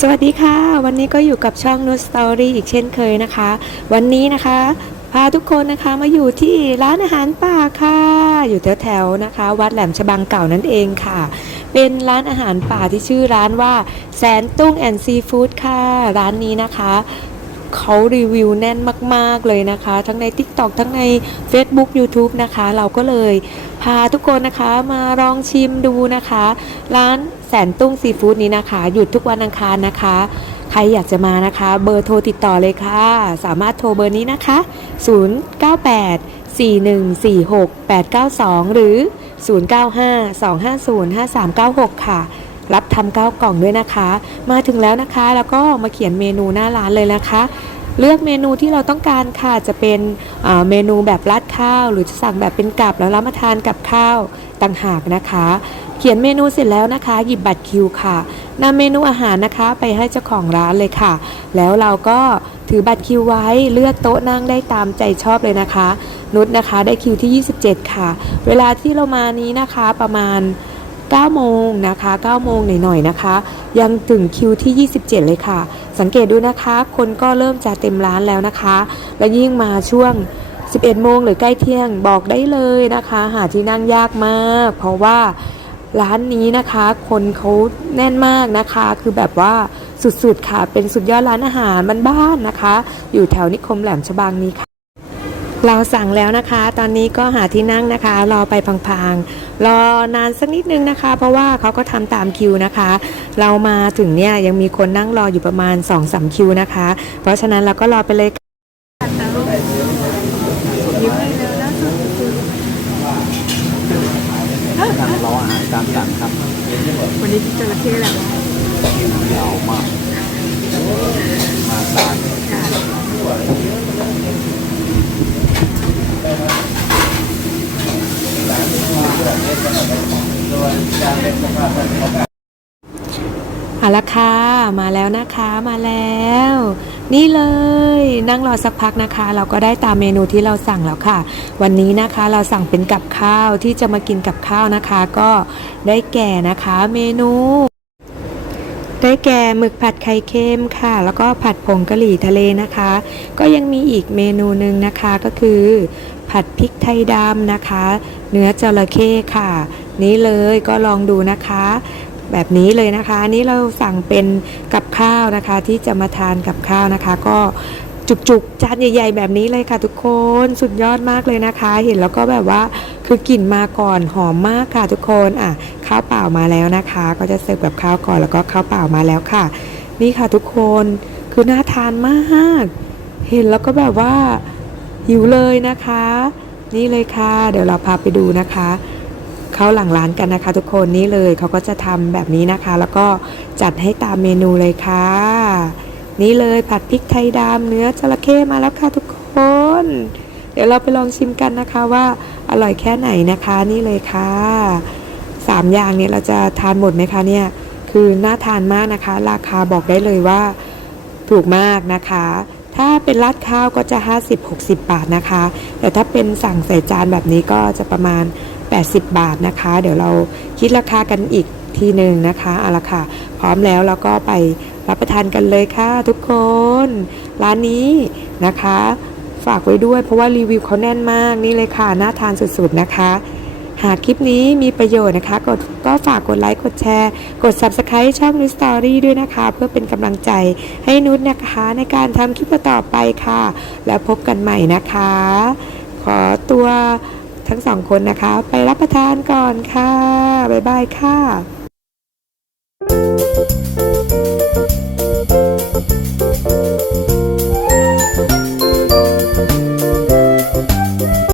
สวัสดีค่ะ วันนี้ก็อยู่กับช่องนูสตอรี่อีกเช่นเคยนะคะ วันนี้นะคะ พาทุกคนนะคะมาอยู่ที่ร้านอาหารป่าค่ะ อยู่แถวๆนะคะ วัดแหลมฉบังเก่านั่นเองค่ะ เป็นร้านอาหารป่าที่ชื่อร้านว่าแสนตุ้งแอนซีฟู้ดค่ะ ร้านนี้นะคะเขารีวิวแน่นมาก ๆ เลยนะคะ ทั้งใน TikTok ทั้งใน Facebook YouTube นะคะ เราก็เลยพาทุกคนนะคะมาลองชิมดูนะคะ ร้านแสนตุ้งซีฟู้ดนี้นะคะ หยุดทุกวันอังคารนะคะ ใครอยากจะมานะคะ เบอร์โทรติดต่อเลยค่ะ สามารถโทรเบอร์นี้นะคะ 098 4146 892 หรือ 095 250 5396 ค่ะ รับทำเก้ากล่องด้วยนะคะ มาถึงแล้วนะคะ แล้วก็มาเขียนเมนูหน้าร้านเลยนะคะ เลือกเมนูที่เราต้องการค่ะ จะเป็นเมนูแบบราดข้าว หรือจะสั่งแบบเป็นกับแล้วรับมาทานกับข้าวต่างหากนะคะ เขียนเมนูเสร็จแล้วนะคะ หยิบบัตรคิวค่ะนำเมนูอาหารนะคะไปให้เจ้าของร้านเลยค่ะ แล้วเราก็ถือบัตรคิวไว้เลือกโต๊ะนั่งได้ตามใจชอบเลยนะคะ นุชนะคะได้คิวที่ 27 ค่ะ เวลาที่เรามานี้นะคะประมาณ9โมงนะคะ9โมงหน่อยๆนะคะ ยังถึงคิวที่ 27 เลยค่ะ สังเกตดูนะคะ คนก็เริ่มจะเต็มร้านแล้วนะคะ และยิ่งมาช่วง 11 โมงหรือใกล้เที่ยงบอกได้เลยนะคะ หาที่นั่งยากมาก เพราะว่า ร้านนี้นะคะ คนเขาแน่นมากนะคะ คือแบบว่าสุดๆค่ะ เป็นสุดยอดร้านอาหารบ้านๆนะคะ อยู่แถวนิคมแหลมฉบังนี้ค่ะ เราสั่งแล้วนะคะ ตอนนี้ก็หาที่นั่งนะคะ รอไปพังๆ รอนานสักนิดนึงนะคะ เพราะว่าเขาก็ทำตามคิวนะคะ เรามาถึงเนี่ยยังมีคนนั่งรออยู่ประมาณ2อสคิวนะคะ เพราะฉะนั้นเราก็รอไปเลย ค่ะนั่งรออาหารตามสั่งครับวันนี้จระเข้แหละคิวยาวมากมาสายเอาละค่ะ มาแล้วนะคะ มาแล้ว นี่เลย นั่งรอสักพักนะคะ เราก็ได้ตามเมนูที่เราสั่งแล้วค่ะ วันนี้นะคะเราสั่งเป็นกับข้าวที่จะมากินกับข้าวนะคะ ก็ได้แก่นะคะเมนู ได้แก่หมึกผัดไข่เค็มค่ะ แล้วก็ผัดผงกะหรี่ทะเลนะคะ ก็ยังมีอีกเมนูหนึ่งนะคะก็คือ ผัดพริกไทยดำนะคะ เนื้อจระเข้ค่ะ นี่เลยก็ลองดูนะคะ แบบนี้เลยนะคะอันนี้เราสั่งเป็นกับข้าวนะคะ ที่จะมาทานกับข้าวนะคะ ก็จุกๆจานใหญ่ๆ แบบนี้เลยค่ะทุกคนสุดยอดมากเลยนะคะ เห็นแล้วก็แบบว่าคือกลิ่นมาก่อนหอมมากค่ะทุกคนอะข้าวเปล่ามาแล้วนะคะ ก็จะเสิร์ฟกับข้าวก่อนแล้วก็ข้าวเปล่ามาแล้วค่ะ นี่ค่ะทุกคนคือน่าทานมาก เห็นแล้วก็แบบว่าหิวเลยนะคะ นี่เลยค่ะ เดี๋ยวเราพาไปดูนะคะ เข้าหลังร้านกันนะคะ ทุกคนนี่เลยเขาก็จะทำแบบนี้นะคะ แล้วก็จัดให้ตามเมนูเลยค่ะ นี่เลยผัดพริกไทยดำเนื้อจระเข้มาแล้วค่ะทุกคน เดี๋ยวเราไปลองชิมกันนะคะว่าอร่อยแค่ไหนนะคะนี่เลยค่ะสามอย่างเนี่ยเราจะทานหมดไหมคะเนี่ยคือน่าทานมากนะคะ ราคาบอกได้เลยว่าถูกมากนะคะ ถ้าเป็นราดข้าวก็จะ 50-60 บาทนะคะ แต่ถ้าเป็นสั่งใส่จานแบบนี้ก็จะประมาณ 80 บาทนะคะ เดี๋ยวเราคิดราคากันอีกทีหนึ่งนะคะเอาละค่ะ พร้อมแล้วเราก็ไปรับประทานกันเลยค่ะทุกคน ร้านนี้นะคะ ฝากไว้ด้วยเพราะว่ารีวิวเขาแน่นมากนี่เลยค่ะ น่าทานสุดๆนะคะ หากคลิปนี้มีประโยชน์นะคะกดก็ฝากกดไลค์กดแชร์ กด Subscribe ช่องนุ s สตอรี่ด้วยนะคะ เพื่อเป็นกำลังใจให้นุชนะคะ ในการทำคลิปต่อไปค่ะ แล้วพบกันใหม่นะคะ ขอตัว ทั้งสองคนนะคะ ไปรับประทานก่อนค่ะ บ๊ายบายค่ะ